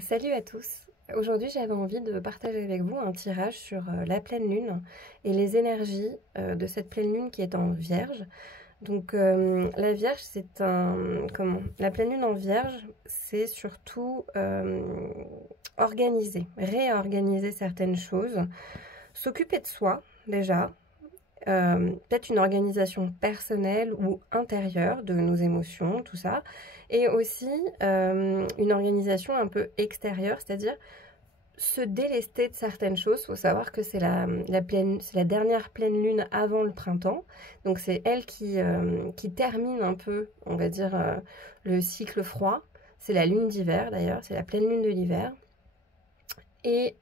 Salut à tous. Aujourd'hui, j'avais envie de partager avec vous un tirage sur la pleine lune et les énergies de cette pleine lune qui est en Vierge. Donc, la Vierge, c'est un... Comment? La pleine lune en Vierge, c'est surtout organiser, réorganiser certaines choses, s'occuper de soi, déjà, peut-être une organisation personnelle ou intérieure de nos émotions, tout ça, et aussi une organisation un peu extérieure, c'est-à-dire se délester de certaines choses. Il faut savoir que c'est la dernière pleine lune avant le printemps, donc c'est elle qui termine un peu, on va dire, le cycle froid. C'est la lune d'hiver d'ailleurs, c'est la pleine lune de l'hiver. Et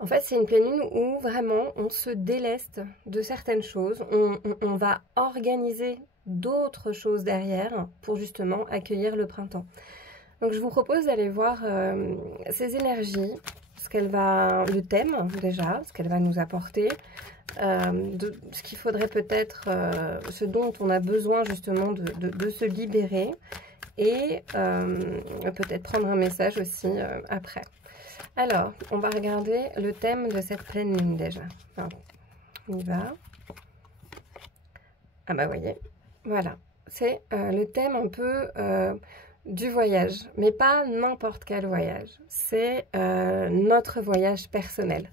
en fait, c'est une pleine lune où vraiment on se déleste de certaines choses, on va organiser d'autres choses derrière pour justement accueillir le printemps. Donc je vous propose d'aller voir ces énergies, le thème déjà, ce qu'elle va nous apporter, ce qu'il faudrait peut-être, ce dont on a besoin justement de se libérer et peut-être prendre un message aussi après. Alors, on va regarder le thème de cette pleine lune déjà. Alors, on y va. Ah bah voyez, voilà. C'est le thème un peu du voyage, mais pas n'importe quel voyage. C'est notre voyage personnel.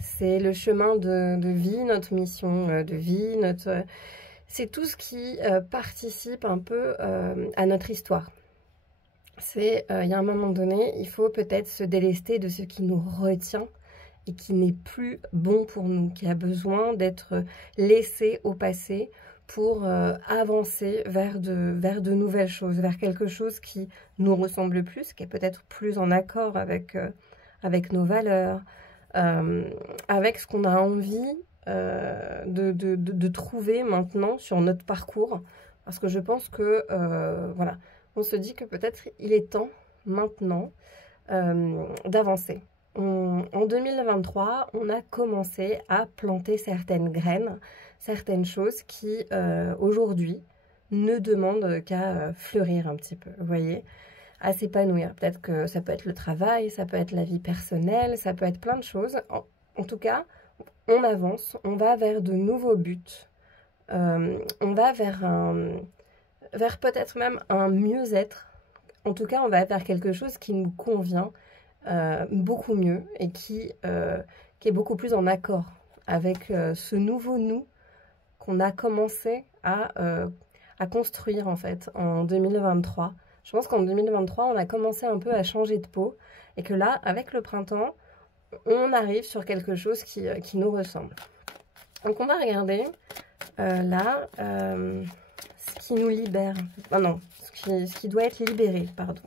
C'est le chemin de vie, notre mission de vie, c'est tout ce qui participe un peu à notre histoire. C'est, il y a un moment donné, il faut peut-être se délester de ce qui nous retient et qui n'est plus bon pour nous, qui a besoin d'être laissé au passé pour avancer vers de nouvelles choses, vers quelque chose qui nous ressemble plus, qui est peut-être plus en accord avec nos valeurs, avec ce qu'on a envie de trouver maintenant sur notre parcours. Parce que je pense que, voilà, on se dit que peut-être il est temps maintenant d'avancer. En 2023, on a commencé à planter certaines graines, certaines choses qui, aujourd'hui, ne demandent qu'à fleurir un petit peu, vous voyez, à s'épanouir. Peut-être que ça peut être le travail, ça peut être la vie personnelle, ça peut être plein de choses. En tout cas, on avance, on va vers de nouveaux buts, on va vers peut-être même un mieux-être. En tout cas, on va vers quelque chose qui nous convient beaucoup mieux et qui est beaucoup plus en accord avec ce nouveau nous qu'on a commencé à construire en fait en 2023. Je pense qu'en 2023, on a commencé un peu à changer de peau et que là, avec le printemps, on arrive sur quelque chose qui nous ressemble. Donc on va regarder là ce qui nous libère. Ah non, ce qui doit être libéré, pardon.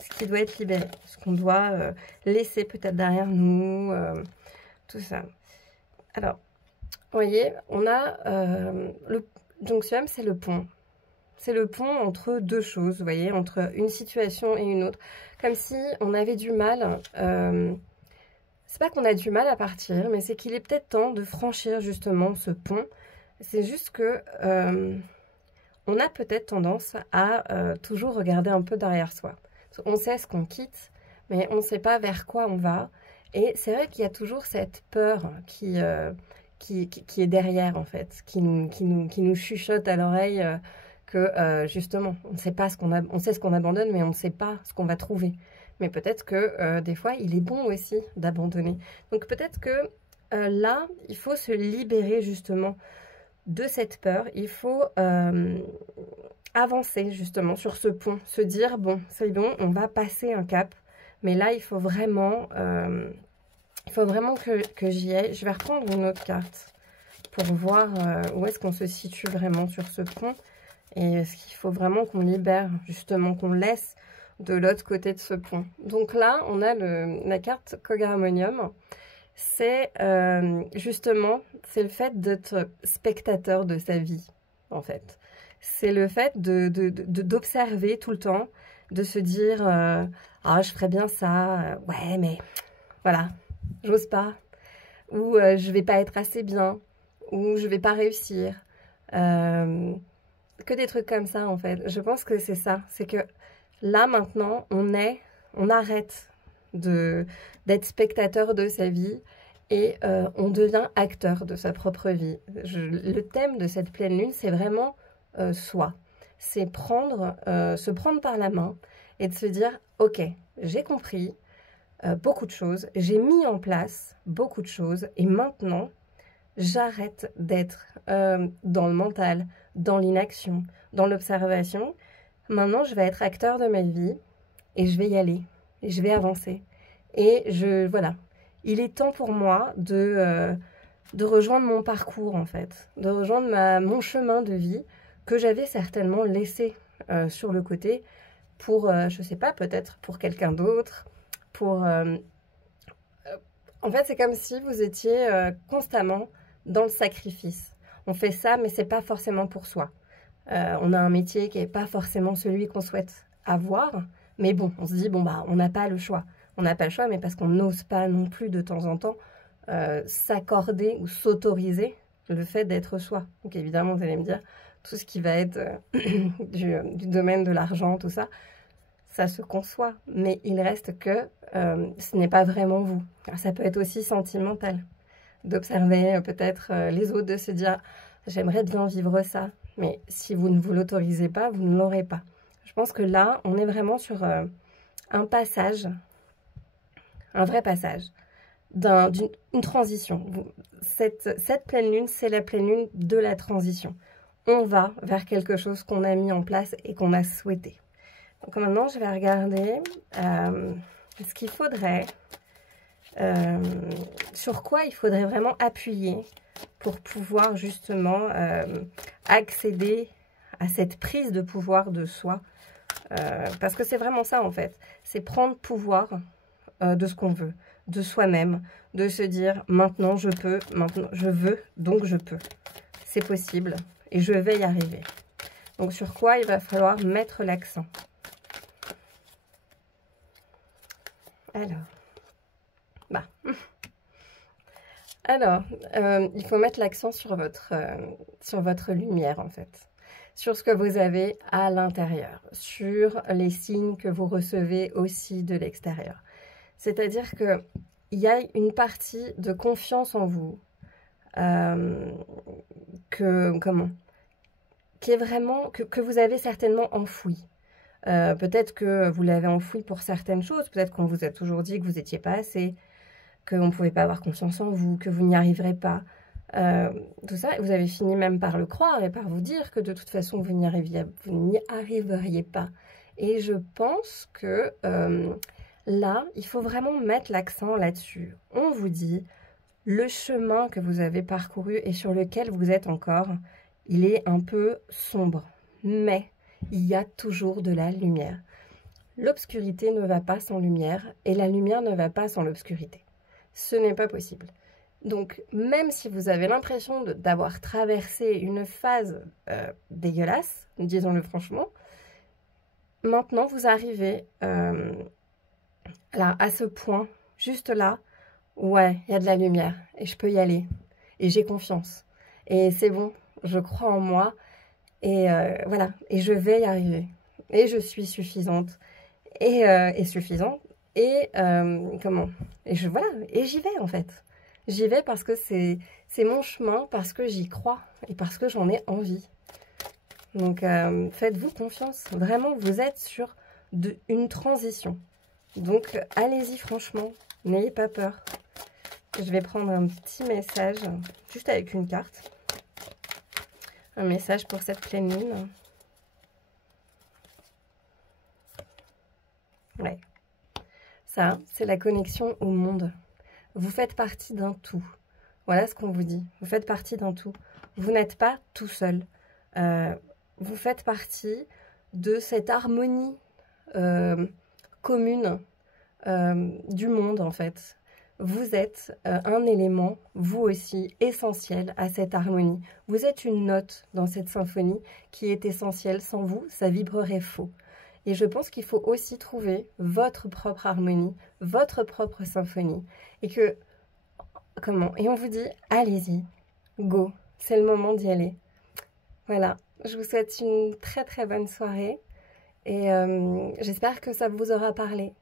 Ce qui doit être libéré, ce qu'on doit laisser peut-être derrière nous, tout ça. Alors, vous voyez, on a le Jonxium, c'est le pont. C'est le pont entre deux choses, vous voyez, entre une situation et une autre. Comme si on avait du mal. C'est pas qu'on a du mal à partir, mais c'est qu'il est peut-être temps de franchir justement ce pont. C'est juste que on a peut-être tendance à toujours regarder un peu derrière soi. On sait ce qu'on quitte, mais on ne sait pas vers quoi on va. Et c'est vrai qu'il y a toujours cette peur qui est derrière, en fait, qui nous chuchote à l'oreille que, justement, on ne sait pas on sait ce qu'on abandonne, mais on ne sait pas ce qu'on va trouver. Mais peut-être que, des fois, il est bon aussi d'abandonner. Donc peut-être que là, il faut se libérer, justement, de cette peur. Il faut avancer justement sur ce pont, se dire bon, c'est bon, on va passer un cap, mais là il faut vraiment que j'y aille. Je vais reprendre une autre carte pour voir où est-ce qu'on se situe vraiment sur ce pont et est-ce qu'il faut vraiment qu'on libère, justement qu'on laisse de l'autre côté de ce pont. Donc là on a la carte Kogharmonium. C'est justement, c'est le fait d'être spectateur de sa vie en fait. C'est le fait d'observer tout le temps, de se dire ah, je ferais bien ça, ouais, mais voilà, j'ose pas, ou je vais pas être assez bien, ou je vais pas réussir. Que des trucs comme ça, en fait. Je pense que c'est ça. C'est que là, maintenant, on est On arrête d'être spectateur de sa vie et on devient acteur de sa propre vie. Le thème de cette pleine lune, c'est vraiment soi. C'est se prendre par la main et de se dire, ok, j'ai compris beaucoup de choses, j'ai mis en place beaucoup de choses et maintenant, j'arrête d'être dans le mental, dans l'inaction, dans l'observation. Maintenant, je vais être acteur de ma vie et je vais y aller, et je vais avancer. Et voilà, il est temps pour moi de rejoindre mon parcours en fait, de rejoindre mon chemin de vie que j'avais certainement laissé sur le côté pour, je sais pas, peut-être pour quelqu'un d'autre, en fait, c'est comme si vous étiez constamment dans le sacrifice. On fait ça, mais c'est pas forcément pour soi. On a un métier qui n'est pas forcément celui qu'on souhaite avoir, mais bon, on se dit, bon, bah, on n'a pas le choix. On n'a pas le choix, mais parce qu'on n'ose pas non plus de temps en temps s'accorder ou s'autoriser le fait d'être soi. Donc évidemment, vous allez me dire, tout ce qui va être du domaine de l'argent, tout ça, ça se conçoit, mais il reste que ce n'est pas vraiment vous. Alors, ça peut être aussi sentimental, d'observer peut-être les autres, de se dire « j'aimerais bien vivre ça », mais si vous ne vous l'autorisez pas, vous ne l'aurez pas. Je pense que là, on est vraiment sur un passage, un vrai passage, d'une transition. Cette pleine lune, c'est la pleine lune de la transition. On va vers quelque chose qu'on a mis en place et qu'on a souhaité. Donc maintenant, je vais regarder ce qu'il faudrait, sur quoi il faudrait vraiment appuyer pour pouvoir justement accéder à cette prise de pouvoir de soi. Parce que c'est vraiment ça en fait, c'est prendre pouvoir de ce qu'on veut, de soi-même, de se dire maintenant je peux, maintenant je veux, donc je peux. C'est possible et je vais y arriver. Donc sur quoi il va falloir mettre l'accent? Alors, il faut mettre l'accent sur votre lumière en fait, sur ce que vous avez à l'intérieur, sur les signes que vous recevez aussi de l'extérieur. C'est-à-dire qu'il y a une partie de confiance en vous qui est vraiment, que vous avez certainement enfouie. Peut-être que vous l'avez enfoui pour certaines choses, peut-être qu'on vous a toujours dit que vous n'étiez pas assez, qu'on ne pouvait pas avoir confiance en vous, que vous n'y arriverez pas. Tout ça, vous avez fini même par le croire et par vous dire que de toute façon, vous n'y arriveriez pas. Et je pense que là, il faut vraiment mettre l'accent là-dessus. On vous dit, le chemin que vous avez parcouru et sur lequel vous êtes encore, il est un peu sombre, mais il y a toujours de la lumière. L'obscurité ne va pas sans lumière et la lumière ne va pas sans l'obscurité. Ce n'est pas possible. Donc, même si vous avez l'impression d'avoir traversé une phase dégueulasse, disons-le franchement, maintenant vous arrivez là, à ce point, juste là, ouais, il y a de la lumière et je peux y aller. Et j'ai confiance. Et c'est bon, je crois en moi. Et voilà, et je vais y arriver. Et je suis suffisante. Et suffisante. Et voilà, et j'y vais en fait. J'y vais parce que c'est mon chemin, parce que j'y crois et parce que j'en ai envie. Donc faites-vous confiance. Vraiment, vous êtes sur une transition. Donc allez-y franchement, n'ayez pas peur. Je vais prendre un petit message, juste avec une carte. Un message pour cette pleine lune. Ouais. Ça, c'est la connexion au monde. Vous faites partie d'un tout. Voilà ce qu'on vous dit. Vous faites partie d'un tout. Vous n'êtes pas tout seul. Vous faites partie de cette harmonie commune du monde, en fait. Vous êtes un élément, vous aussi, essentiel à cette harmonie. Vous êtes une note dans cette symphonie qui est essentielle. Sans vous, ça vibrerait faux. Et je pense qu'il faut aussi trouver votre propre harmonie, votre propre symphonie. Et on vous dit, allez-y, go, c'est le moment d'y aller. Voilà, je vous souhaite une très très bonne soirée. Et j'espère que ça vous aura parlé.